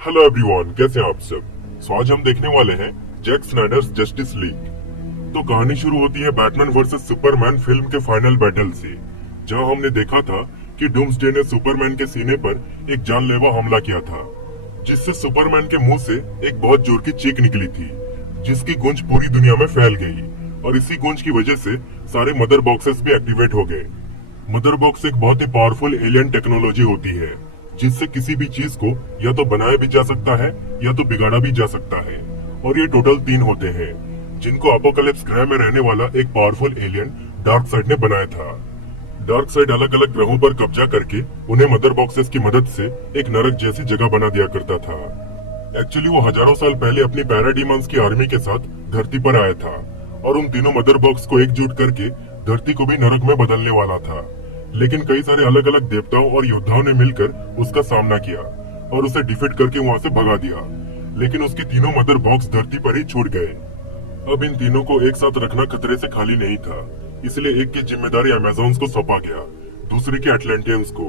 Hello everyone, कैसे हैं आप सब। आज हम देखने वाले हैं जैक स्नाइडर्स जस्टिस लीग। तो कहानी शुरू होती है बैटमैन वर्सेस सुपरमैन फिल्म के फाइनल बैटल से, जहां हमने देखा था कि डूम्सडे ने सुपरमैन के सीने पर एक जानलेवा हमला किया था, जिससे सुपरमैन के मुंह से एक बहुत जोर की चीख निकली थी, जिसकी गूंज पूरी दुनिया में फैल गई। और इसी गूंज की वजह से सारे मदर बॉक्सेस भी एक्टिवेट हो गए। मदर बॉक्स एक बहुत ही पावरफुल एलियन टेक्नोलॉजी होती है, जिससे किसी भी चीज को या तो बनाया भी जा सकता है या तो बिगाड़ा भी जा सकता है। और ये टोटल 3 होते हैं, जिनको अपोकलिप्स ग्रह में रहने वाला एक पावरफुल एलियन डार्क साइड ने बनाया था। डार्क साइड अलग अलग ग्रहों पर कब्जा करके उन्हें मदर बॉक्सेस की मदद से एक नरक जैसी जगह बना दिया करता था। एक्चुअली वो हजारों साल पहले अपनी पैराडीमंस की आर्मी के साथ धरती पर आया था और उन तीनों मदर बॉक्स को एकजुट करके धरती को भी नरक में बदलने वाला था। लेकिन कई सारे अलग अलग देवताओं और योद्धाओं ने मिलकर उसका सामना किया और उसे डिफीट करके वहां से भगा दिया। लेकिन उसके तीनों मदर बॉक्स धरती पर ही छूट गए। अब इन तीनों को एक साथ रखना खतरे से खाली नहीं था, इसलिए एक की जिम्मेदारी अमेज़न्स को सौंपा गया, दूसरे के एटलांटियंस को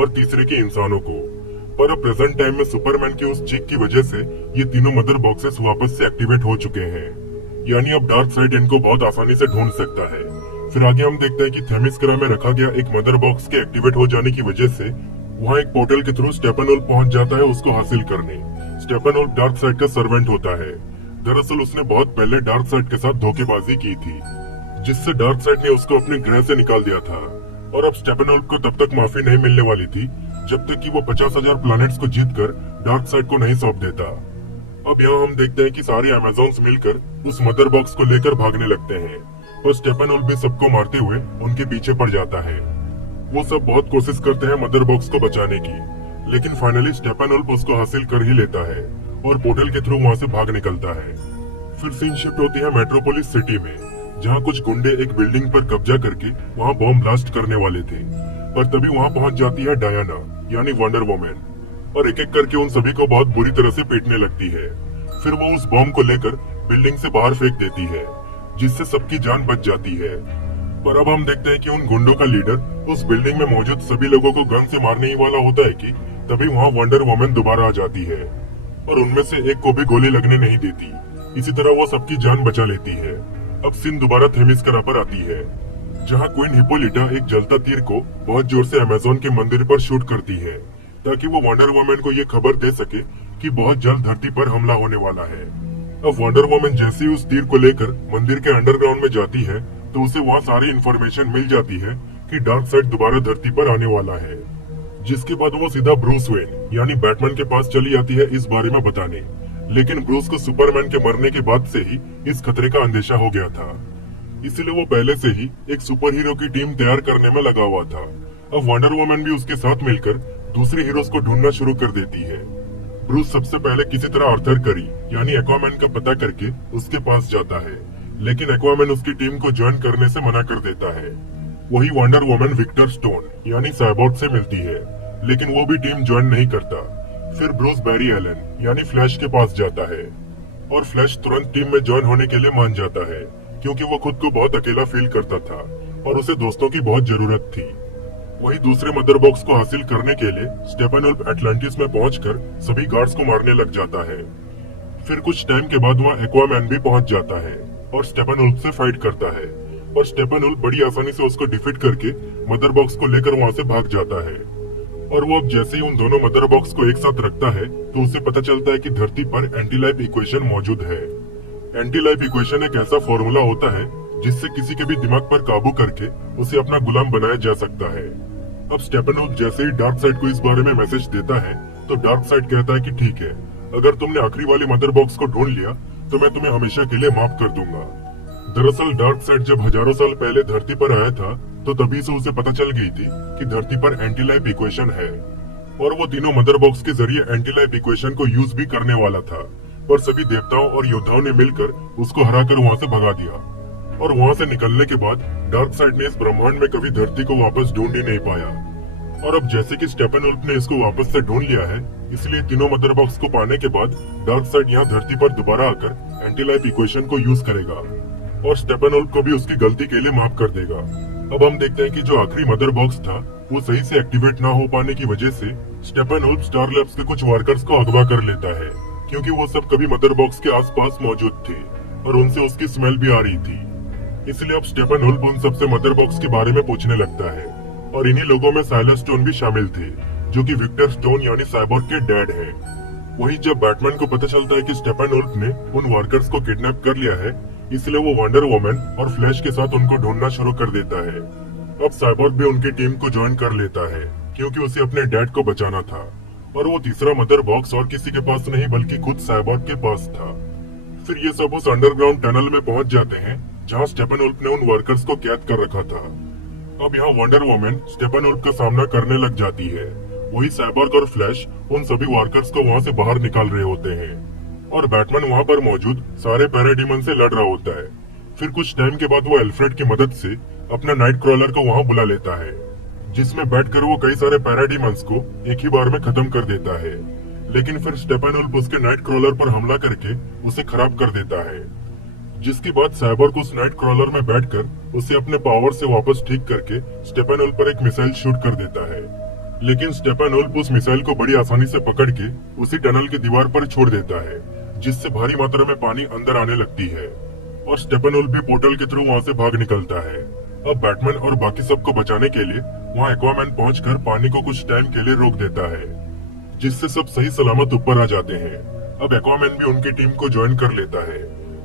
और तीसरे के इंसानों को। पर अब प्रेजेंट टाइम में सुपरमैन की उस चीख की वजह से ये तीनों मदर बॉक्सेस वापस से एक्टिवेट हो चुके हैं, यानी अब डार्क साइड इनको बहुत आसानी से ढूंढ सकता है। फिर आगे हम देखते हैं कि थेमिस ग्रह में रखा गया एक मदर बॉक्स के एक्टिवेट हो जाने की वजह से वहाँ एक पोर्टल के थ्रू स्टेपनवुल्फ पहुंच जाता है उसको हासिल करने। स्टेपनवुल्फ डार्क साइड का सर्वेंट होता है। दरअसल उसने बहुत पहले डार्क साइड के साथ धोखेबाजी की थी, जिससे डार्क साइड ने उसको अपने ग्रह से निकाल दिया था। और अब स्टेपनवुल्फ को तब तक माफी नहीं मिलने वाली थी जब तक कि वो 50,000 प्लैनेट्स को जीतकर डार्क साइड को नहीं सौंप देता। अब यहाँ हम देखते हैं कि सारे अमेज़न्स मिलकर उस मदर बॉक्स को लेकर भागने लगते हैं और स्टेपनवुल्फ भी सबको मारते हुए उनके पीछे पड़ जाता है। वो सब बहुत कोशिश करते हैं मदर बॉक्स को बचाने की, लेकिन फाइनली स्टेपनवुल्फ उसको हासिल कर ही लेता है और पोर्टल के थ्रू वहाँ से भाग निकलता है। फिर सीन शिफ्ट होती है मेट्रोपोलिस सिटी में, जहाँ कुछ गुंडे एक बिल्डिंग पर कब्जा करके वहाँ बॉम्ब ब्लास्ट करने वाले थे। पर तभी वहाँ पहुँच जाती है डायना यानी वंडर वुमन और एक एक करके उन सभी को बहुत बुरी तरह से पीटने लगती है। फिर वो उस बॉम्ब को लेकर बिल्डिंग से बाहर फेंक देती है, जिससे सबकी जान बच जाती है। पर अब हम देखते हैं कि उन गुंडों का लीडर उस बिल्डिंग में मौजूद सभी लोगों को गन से मारने ही वाला होता है कि तभी वहाँ वंडर वुमन दोबारा आ जाती है और उनमें से एक को भी गोली लगने नहीं देती। इसी तरह वो सबकी जान बचा लेती है। अब सीन दोबारा थेमिस ग्रह पर आती है, जहाँ क्वीन हिप्पोलिटा एक जलता तीर को बहुत जोर से अमेज़न के मंदिर पर शूट करती है, ताकि वो वंडर वुमन को ये खबर दे सके कि बहुत जल्द धरती पर हमला होने वाला है। अब वंडर वुमन जैसे ही उस तीर को लेकर मंदिर के अंडरग्राउंड में जाती है तो उसे वहाँ सारी इन्फॉर्मेशन मिल जाती है कि डार्क साइड दोबारा धरती पर आने वाला है। जिसके बाद वो सीधा ब्रूस वेन यानी बैटमैन के पास चली जाती है इस बारे में बताने। लेकिन ब्रूस को सुपरमैन के मरने के बाद से ही इस खतरे का अंदेशा हो गया था, इसलिए वो पहले से ही एक सुपर हीरो की टीम तैयार करने में लगा हुआ था। अब वंडर वुमन भी उसके साथ मिलकर दूसरे हीरोज को ढूंढना शुरू कर देती है। ब्रूस सबसे पहले किसी तरह आर्थर करी यानी एक्वामैन का पता करके उसके पास जाता है, लेकिन एक्वामैन उसकी टीम को ज्वाइन करने से मना कर देता है। वही वंडर वुमन विक्टर स्टोन यानी साइबोर्ग से मिलती है, लेकिन वो भी टीम ज्वाइन नहीं करता। फिर ब्रूस बैरी एलन यानी फ्लैश के पास जाता है और फ्लैश तुरंत टीम में ज्वाइन होने के लिए मान जाता है, क्योंकि वो खुद को बहुत अकेला फील करता था और उसे दोस्तों की बहुत जरूरत थी। वही दूसरे मदर बॉक्स को हासिल करने के लिए स्टेपनवुल्फ एटलांटिस में पहुंचकर सभी गार्ड्स को मारने लग जाता है। फिर कुछ टाइम के बाद वहाँ एक्वामैन भी पहुंच जाता है और स्टेपनवुल्फ से फाइट करता है और स्टेपनवुल्फ बड़ी आसानी से उसको डिफीट करके मदर बॉक्स को लेकर वहाँ से भाग जाता है। और वो अब जैसे ही उन दोनों मदर बॉक्स को एक साथ रखता है तो उसे पता चलता है कि धरती पर एंटी लाइफ इक्वेशन मौजूद है। एंटी लाइफ इक्वेशन एक ऐसा फॉर्मूला होता है जिससे किसी के भी दिमाग पर काबू करके उसे अपना गुलाम बनाया जा सकता है। अब स्टेपनवुल्फ जैसे ही डार्क साइड को इस बारे में मैसेज देता है तो डार्क साइड कहता है कि ठीक है, अगर तुमने आखिरी वाली मदर बॉक्स को ढूंढ लिया तो मैं तुम्हें हमेशा के लिए माफ कर दूंगा। दरअसल डार्क साइड जब हजारों साल पहले धरती पर आया था तो तभी से उसे पता चल गई थी कि धरती पर एंटी लाइफ इक्वेशन है और वो तीनों मदर बॉक्स के जरिए एंटी लाइफ इक्वेशन को यूज भी करने वाला था। पर सभी देवताओं और योद्धाओं ने मिलकर उसको हराकर वहाँ से भगा दिया और वहाँ से निकलने के बाद डार्क साइड ने इस ब्रह्मांड में कभी धरती को वापस ढूंढ ही नहीं पाया। और अब जैसे कि स्टेपनवुल्फ ने इसको वापस से ढूंढ लिया है, इसलिए तीनों मदर बॉक्स को पाने के बाद डार्क साइड यहाँ धरती पर दोबारा आकर एंटी लाइफ इक्वेशन को यूज करेगा और स्टेपनवुल्फ को भी उसकी गलती के लिए माफ कर देगा। अब हम देखते हैं कि जो आखिरी मदर बॉक्स था वो सही से एक्टिवेट ना हो पाने की वजह से स्टेपेनवोल्फ स्टार लैब्स के कुछ वर्कर्स को अगवा कर लेता है, क्योंकि वो सब कभी मदर बॉक्स के आसपास मौजूद थे और उनसे उसकी स्मेल भी आ रही थी। इसलिए अब स्टेपेनवोल्फ उन सबसे मदर बॉक्स के बारे में पूछने लगता है, और इन्हीं लोगों में साइलर स्टोन भी शामिल थे, जो कि विक्टर स्टोन यानी साइबोर्ग के डैड है। वही जब बैटमैन को पता चलता है कि स्टेपेनवोल्फ ने उन वर्कर्स को किडनैप कर लिया है, इसलिए वो वंडर वुमन और फ्लैश के साथ उनको ढूंढना शुरू कर देता है। अब साइबोर्ग भी उनकी टीम को ज्वाइन कर लेता है, क्योंकि उसे अपने डैड को बचाना था, और वो तीसरा मदर बॉक्स और किसी के पास नहीं बल्कि खुद साइबोर्ग के पास था। फिर ये सब उस अंडरग्राउंड टनल में पहुंच जाते हैं जहां स्टेपेनवोल्फ ने उन वर्कर्स को कैद कर रखा था। अब यहाँ वंडर वुमन स्टेपेनवोल्फ का सामना करने लग जाती है। वही साइबोर्ग और फ्लैश उन सभी वर्कर्स को वहाँ से बाहर निकाल रहे होते हैं, और बैटमैन वहाँ पर मौजूद सारे पैराडीमन से लड़ रहा होता है। फिर कुछ टाइम के बाद वो अल्फ्रेड की मदद से अपना नाइट क्रॉलर को वहाँ बुला लेता है, जिसमें बैठकर वो कई सारे पैराडीमंस को एक ही बार में खत्म कर देता है। लेकिन फिर स्टेपेनवोल्फ उसके नाइट क्रॉलर पर हमला करके उसे खराब कर देता है, जिसके बाद साइबोर्ग उस नाइट क्रॉलर में बैठकर उसे अपने पावर से वापस ठीक करके स्टेपेनवोल्फ पर एक मिसाइल शूट कर देता है। लेकिन स्टेपेनवोल्फ उस मिसाइल को बड़ी आसानी से पकड़ के उसी टनल की दीवार पर छोड़ देता है, जिससे भारी मात्रा में पानी अंदर आने लगती है, और स्टेपेनवोल्फ भी पोर्टल के थ्रू वहाँ से भाग निकलता है। अब बैटमैन और बाकी सबको बचाने के लिए वहाँ एक्वामैन पहुंचकर पानी को कुछ टाइम के लिए रोक देता है, जिससे सब सही सलामत ऊपर आ जाते हैं। अब एक्वामैन भी उनकी टीम को ज्वाइन कर लेता है,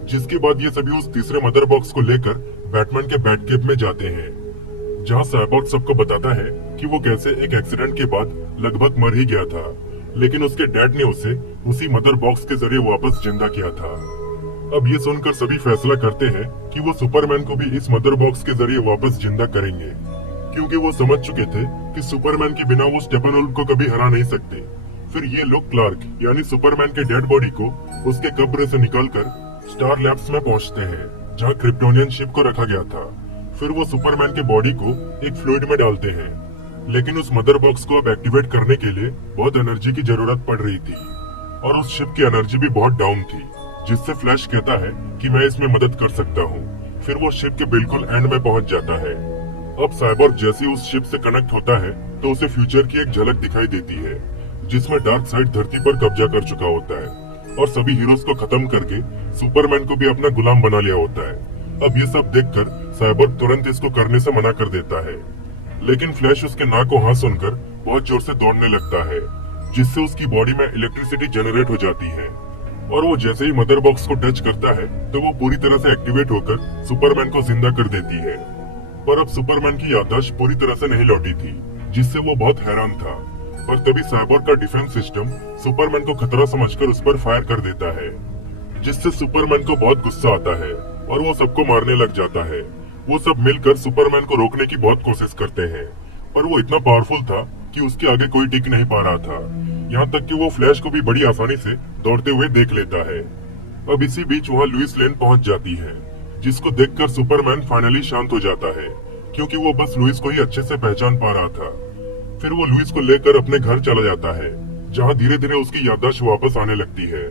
जिसके बाद ये सभी उस तीसरे मदर बॉक्स को लेकर बैटमैन के बैटकेप में जाते हैं, जहाँ साइबोर्ग सबको बताता है कि वो कैसे एक एक्सीडेंट के बाद लगभग मर ही गया था, लेकिन उसके डैड ने उसे उसी मदर बॉक्स के जरिए वापस जिंदा किया था। अब ये सुनकर सभी फैसला करते हैं कि वो सुपरमैन को भी इस मदर बॉक्स के जरिए वापस जिंदा करेंगे, क्योंकि वो समझ चुके थे कि सुपरमैन के बिना वो स्टेपेनवोल्फ को कभी हरा नहीं सकते। फिर ये लोग क्लार्क यानी सुपरमैन के डेड बॉडी को उसके कब्र से निकालकर स्टार लैब्स में पहुंचते हैं, जहां क्रिप्टोनियन शिप को रखा गया था। फिर वो सुपरमैन के बॉडी को एक फ्लूइड में डालते हैं, लेकिन उस मदर बॉक्स को अब एक्टिवेट करने के लिए बहुत एनर्जी की जरूरत पड़ रही थी, और उस शिप की एनर्जी भी बहुत डाउन थी, जिससे फ्लैश कहता है कि मैं इसमें मदद कर सकता हूँ। फिर वो शिप के बिल्कुल एंड में पहुंच जाता है। अब साइबोर्ग जैसे उस शिप से कनेक्ट होता है तो उसे फ्यूचर की एक झलक दिखाई देती है, जिसमें डार्क साइड धरती पर कब्जा कर चुका होता है, और सभी हीरोज को खत्म करके सुपरमैन को भी अपना गुलाम बना लिया होता है। अब ये सब देखकर साइबोर्ग तुरंत इसको करने से मना कर देता है, लेकिन फ्लैश उसके नाक को हाँ सुनकर बहुत जोर से दौड़ने लगता है, जिससे उसकी बॉडी में इलेक्ट्रिसिटी जनरेट हो जाती है, और वो जैसे ही मदर बॉक्स को टच करता है तो वो पूरी तरह से एक्टिवेट होकर सुपरमैन को जिंदा कर देती है। पर अब सुपरमैन की याददाश्त पूरी तरह से नहीं लौटी थी, जिससे वो बहुत हैरान था। पर तभी साइबोर्ग का डिफेंस सिस्टम सुपरमैन को खतरा समझकर उस पर फायर कर देता है, जिससे सुपरमैन को बहुत गुस्सा आता है और वो सबको मारने लग जाता है। वो सब मिलकर सुपरमैन को रोकने की बहुत कोशिश करते हैं, पर वो इतना पावरफुल था कि उसके आगे कोई टिक नहीं पा रहा था। यहाँ तक कि वो फ्लैश को भी बड़ी आसानी से दौड़ते हुए देख लेता है। अब इसी बीच वहाँ लुइस लेन पहुँच जाती है, जिसको देखकर सुपरमैन फाइनली शांत हो जाता है, क्योंकि वो बस लुइस को ही अच्छे से पहचान पा रहा था। फिर वो लुइस को लेकर अपने घर चला जाता है, जहाँ धीरे धीरे उसकी याददाश्त वापस आने लगती है।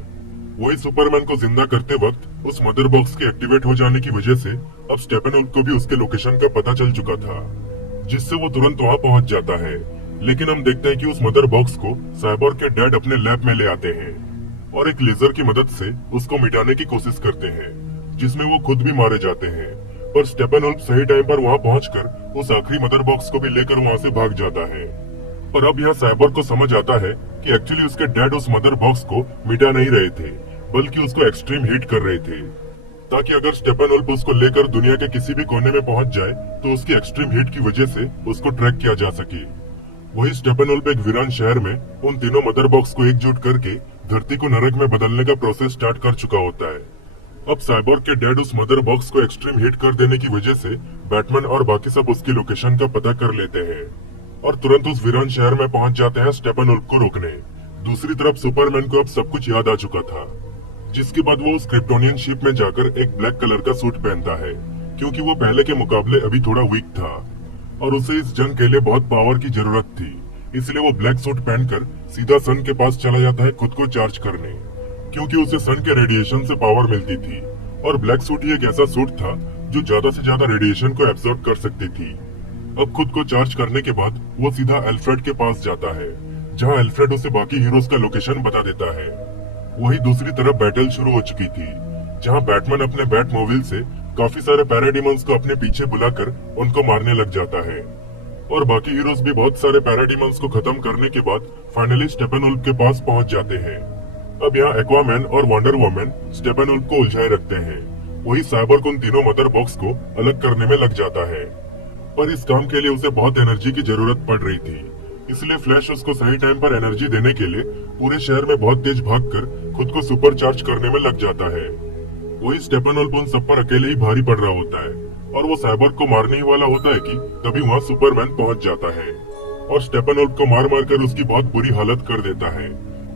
वही सुपरमैन को जिंदा करते वक्त उस मदर बॉक्स के एक्टिवेट हो जाने की वजह से अब स्टेपेनवोल्फ को भी उसके लोकेशन का पता चल चुका था, जिससे वो तुरंत वहाँ पहुँच जाता है। लेकिन हम देखते हैं कि उस मदर बॉक्स को साइबोर्ग के डैड अपने लैब में ले आते हैं और एक लेजर की मदद से उसको मिटाने की कोशिश करते हैं, जिसमें वो खुद भी मारे जाते हैं। पर स्टेपेनवोल्फ सही टाइम पर वहाँ पहुंचकर उस आखिरी मदर बॉक्स को भी लेकर वहाँ से भाग जाता है। पर अब यहाँ साइबोर्ग को समझ आता है कि एक्चुअली उसके डैड उस मदर बॉक्स को मिटा नहीं रहे थे, बल्कि उसको एक्सट्रीम हीट कर रहे थे, ताकि अगर स्टेपेनवोल्फ उसको लेकर दुनिया के किसी भी कोने में पहुंच जाए तो उसकी एक्सट्रीम हीट की वजह से उसको ट्रैक किया जा सके। वही स्टेपेनवोल्फ एक वीरान शहर में उन तीनों मदर बॉक्स को एकजुट करके धरती को नरक में बदलने का प्रोसेस स्टार्ट कर चुका होता है। अब साइबोर्ग के डैड उस मदर बॉक्स को एक्सट्रीम हीट कर देने की वजह से बैटमैन और बाकी सब उसकी लोकेशन का पता कर लेते हैं और तुरंत उस वीरान शहर में पहुंच जाते हैं स्टेपेनवोल्फ को रोकने। दूसरी तरफ सुपरमैन को अब सब कुछ याद आ चुका था, जिसके बाद वो उस क्रिप्टोनियन शिप में जाकर एक ब्लैक कलर का सूट पहनता है, क्योंकि वो पहले के मुकाबले अभी थोड़ा वीक था और उसे इस जंग के लिए बहुत पावर की जरूरत थी। इसलिए वो ब्लैक सूट पहनकर सीधा सन के पास चला जाता है खुद को चार्ज करने, क्योंकि उसे सन के रेडिएशन से पावर मिलती थी और ब्लैक सूट ही एक ऐसा सूट था जो ज्यादा से ज्यादा रेडिएशन को एब्जॉर्ब कर सकती थी। अब खुद को चार्ज करने के बाद वो सीधा अल्फ्रेड के पास जाता है, जहां अल्फ्रेड उसे बाकी हीरोज का लोकेशन बता देता है। वही दूसरी तरफ बैटल शुरू हो चुकी थी, जहां बैटमैन अपने बैटमोबाइल से काफी सारे पैराडीमंस को अपने पीछे बुलाकर उनको मारने लग जाता है। और बाकी हीरोज भी बहुत सारे पैराडीमंस को खत्म करने के बाद फाइनली स्टेपेनवोल्फ के पास पहुंच जाते हैं। अब यहाँ एक्वामैन और वंडर वुमन स्टेपेनवोल्फ को उलझाए रखते हैं। वही साइबोर्ग उन तीनों मदर बॉक्स को अलग करने में लग जाता है, पर इस काम के लिए उसे बहुत एनर्जी की जरूरत पड़ रही थी। इसलिए फ्लैश उसको सही टाइम पर एनर्जी देने के लिए पूरे शहर में बहुत तेज भागकर खुद को सुपर चार्ज करने में लग जाता है। वही स्टेपेनवोल्फ उन सब पर अकेले ही भारी पड़ रहा होता है और वो साइबोर्ग को मारने ही वाला होता है कि तभी वहाँ सुपरमैन पहुंच जाता है और स्टेपेनवोल्फ को मार मार कर उसकी बहुत बुरी हालत कर देता है।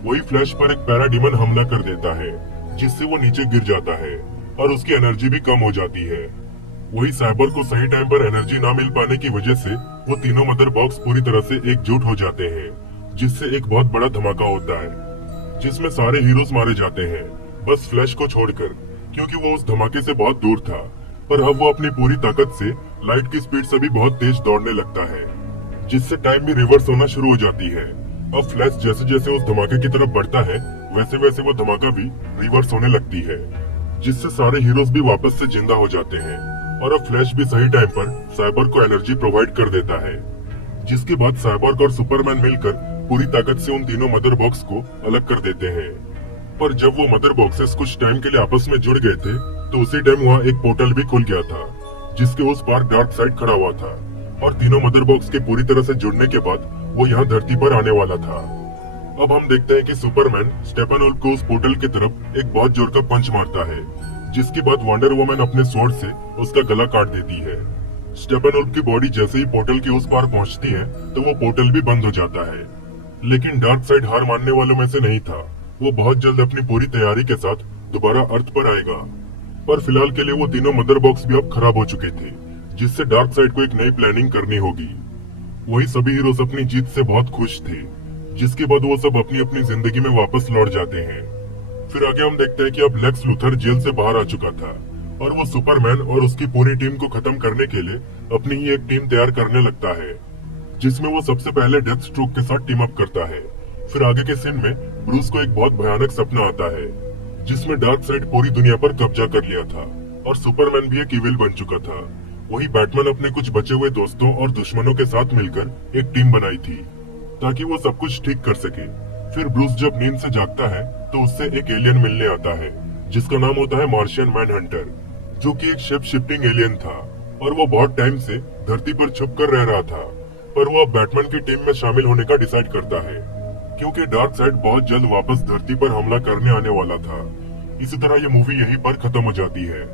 वही फ्लैश पर एक पैराडीमन हमला कर देता है, जिससे वो नीचे गिर जाता है और उसकी एनर्जी भी कम हो जाती है। वही साइबोर्ग को सही टाइम पर एनर्जी ना मिल पाने की वजह से वो तीनों मदर बॉक्स पूरी तरह से एकजुट हो जाते हैं, जिससे एक बहुत बड़ा धमाका होता है, जिसमें सारे हीरोज मारे जाते हैं, बस फ्लैश को छोड़कर, क्योंकि वो उस धमाके से बहुत दूर था। पर अब वो अपनी पूरी ताकत से लाइट की स्पीड से भी बहुत तेज दौड़ने लगता है, जिससे टाइम भी रिवर्स होना शुरू हो जाती है। अब फ्लैश जैसे जैसे उस धमाके की तरफ बढ़ता है, वैसे वैसे वो धमाका भी रिवर्स होने लगती है, जिससे सारे हीरोज भी वापस से जिंदा हो जाते हैं। और अब फ्लैश भी सही टाइम पर साइबोर्ग को एनर्जी प्रोवाइड कर देता है, जिसके बाद साइबोर्ग और सुपरमैन मिलकर पूरी ताकत से उन तीनों मदर बॉक्स को अलग कर देते हैं। पर जब वो मदर बॉक्सेस कुछ टाइम के लिए आपस में जुड़ गए थे, तो उसी टाइम वहाँ एक पोर्टल भी खुल गया था, जिसके उस पार डार्क साइड खड़ा हुआ था और तीनों मदर बॉक्स के पूरी तरह से जुड़ने के बाद वो यहाँ धरती पर आने वाला था। अब हम देखते हैं कि सुपरमैन स्टेपेनवोल्फ को उस पोर्टल की तरफ एक बहुत जोर का पंच मारता है, जिसके बाद वंडर वुमन अपने स्वॉर्ड से उसका गला काट देती है। स्टेपेनवोल्फ की बॉडी जैसे ही पोर्टल के उस पार पहुंचती है, तो वो पोर्टल भी बंद हो जाता है। लेकिन डार्क साइड हार मानने वालों में से नहीं था। वो बहुत जल्द अपनी पूरी तैयारी के साथ दोबारा अर्थ पर आएगा। पर फिलहाल के लिए वो तीनों मदर बॉक्स भी अब खराब हो चुके थे, जिससे डार्क साइड को एक नई प्लानिंग करनी होगी। वही सभी हीरोज अपनी जीत से बहुत खुश थे, जिसके बाद वो सब अपनी अपनी जिंदगी में वापस लौट जाते हैं। फिर आगे हम देखते हैं कि अब लेक्स लूथर जेल से बाहर आ चुका था और वो सुपरमैन और उसकी पूरी टीम को खत्म करने के लिए अपनी ही एक टीम तैयार करने लगता है, जिसमें वो सबसे पहले डेथ स्ट्रोक के साथ टीम अप करता है। फिर आगे के सीन में ब्रूस को एक बहुत भयानक सपना आता है, जिसमें डार्क साइड पूरी दुनिया पर कब्जा कर लिया था और सुपरमैन भी एक इविल बन चुका था। वही बैटमैन अपने कुछ बचे हुए दोस्तों और दुश्मनों के साथ मिलकर एक टीम बनाई थी, ताकि वो सब कुछ ठीक कर सके। फिर ब्रूस जब नींद से जागता है, तो उससे एक एलियन मिलने आता है, जिसका नाम होता है मार्शियन मैनहंटर, जो कि एक शेप शिफ्टिंग एलियन था और वो बहुत टाइम से धरती पर छुप कर रह रहा था। पर वो अब बैटमैन की टीम में शामिल होने का डिसाइड करता है, क्योंकि डार्क साइड बहुत जल्द वापस धरती पर हमला करने आने वाला था। इसी तरह ये मूवी यहीं पर खत्म हो जाती है।